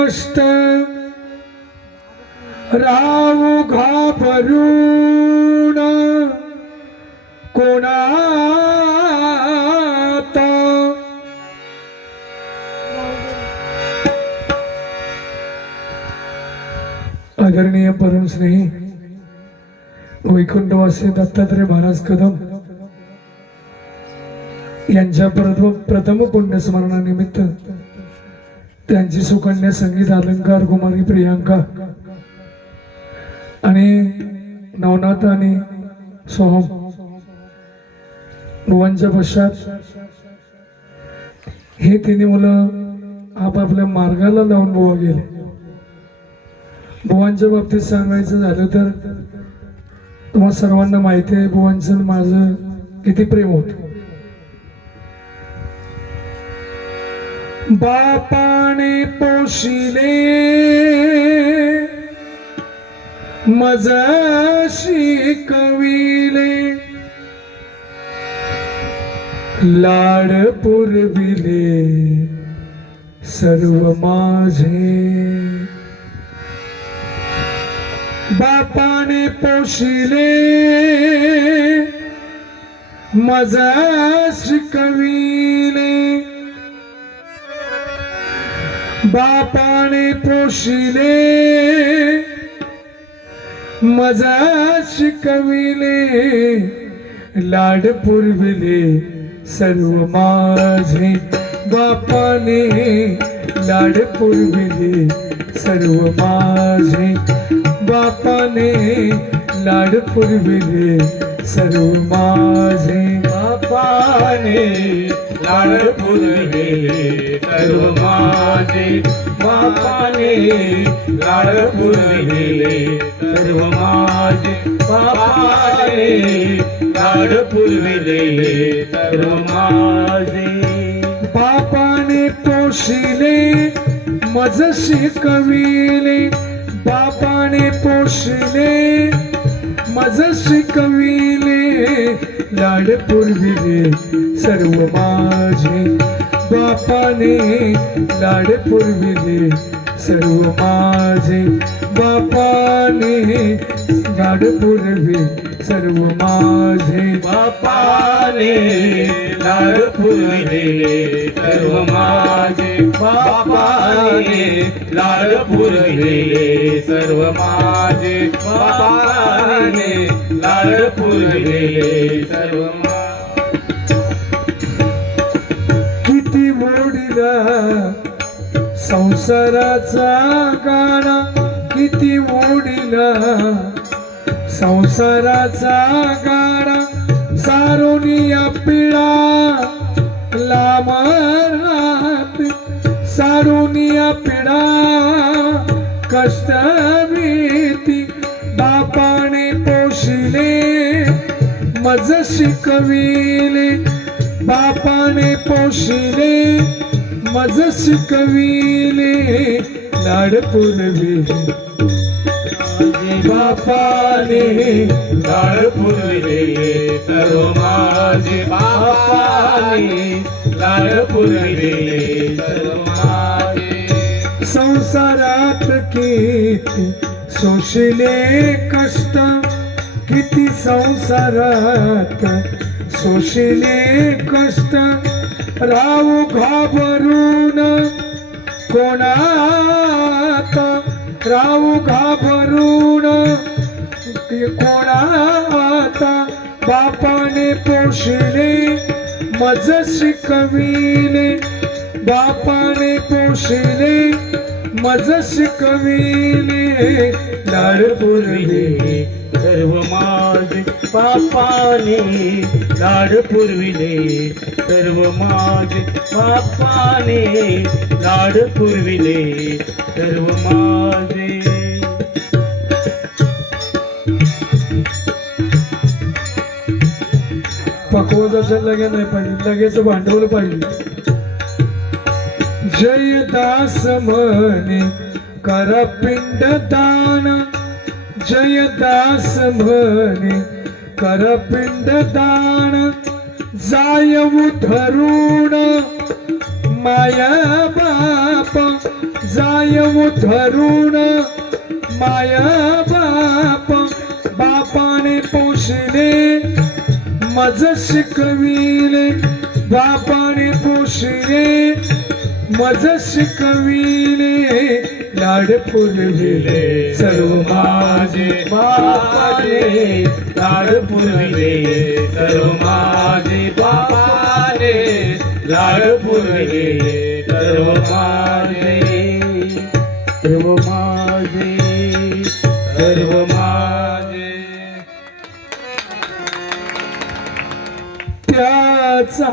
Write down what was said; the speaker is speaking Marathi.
कष्ट राहू घाबरून. कोणात? आदरणीय परम स्नेही वैकुंठवासी दत्तात्रय महाराज कदम यांच्या प्रथम प्रथम पुण्यस्मरणानिमित्त त्यांची सुकन्या संगीत अलंकार कुमारी प्रियांका. आणि नवनाथ आणि सोहम. बुवांच्या पश्चात हे तिन्ही मुलं आपापल्या मार्गाला लावून बुवा गेले. बुवांच्या बाबतीत सांगायचं झालं तर तुम्हाला सर्वांना माहिती आहे बुवांचं माझं किती प्रेम होतं. बापाने पोशिले. मज शिकविले लाड पुरविले सर्व माझे. बापाने पोशिले. मज शिकविले बापाने पोषिले मजा शिकविले लाड पुरविले सर्व माझे. बापाने लाड पुरविले सर्व माझे. बापाने लाड पुरविले सर्व माझे. बापाने लाड पुरविले सर्व माझे बापाने लाड पुरविले सर्व माझे बापाने लाड पुरविले सर्व माझे बापाने पोषिले मज शिकविले बापाने पोषिले मज शिकविले लाड पुरविले सर्व माझे. बापाने लाड पुरविले सर्व माझे. बापाने लाड पुरविले सर्व माझे. बापाने लाड पुरविले सर्व माझे. बापाने लाल पुरविले सर्व माझे बापाने लाल पुरविले सर्व किती मोडीला संसाराचा गाणा किती मोडीला संसाराचा गाणा सारोनिया पिळा लामारात सारुनिया पिळा कष्ट भीती बापाने पोषिले मज शिकविले बापाने पोषिले मज शिकविले लाड पुरविले बापाने लाड पुरविले सर्व माझे बापाने लाड पुरविले सर्व संसारात किती सोशिले कष्ट किती संसारात सोशिले कष्ट. राहू घाबरून कोणात? राहू घाबरून कोणात? बापाने पोषले मज शिकविले बापाने पोषले मज शिकविले लाड पुरले सर्व माझ बापाने लाड पुरविले. सर्व माझ बापाने लाड पुरविले. सर्व माझे पकवाजाचं लगे नाही पाहिजे लगेच भांडवल पाहिजे. जयदास म्हणे करा पिंड दान. जयदास म्हणे करा पिंड दान. जायऊ माया बाप जाय धरुण माया बाप बापाने पोषले मज शिकविले बापाने पोषले. मज शिकविले लाड पुरविले. सर्व माझे बापाने लाड पुरविले. सर्व माझे बापाने लाड पुरविले. सर्व माझे सर्व माझे सर्व माझे. त्याचा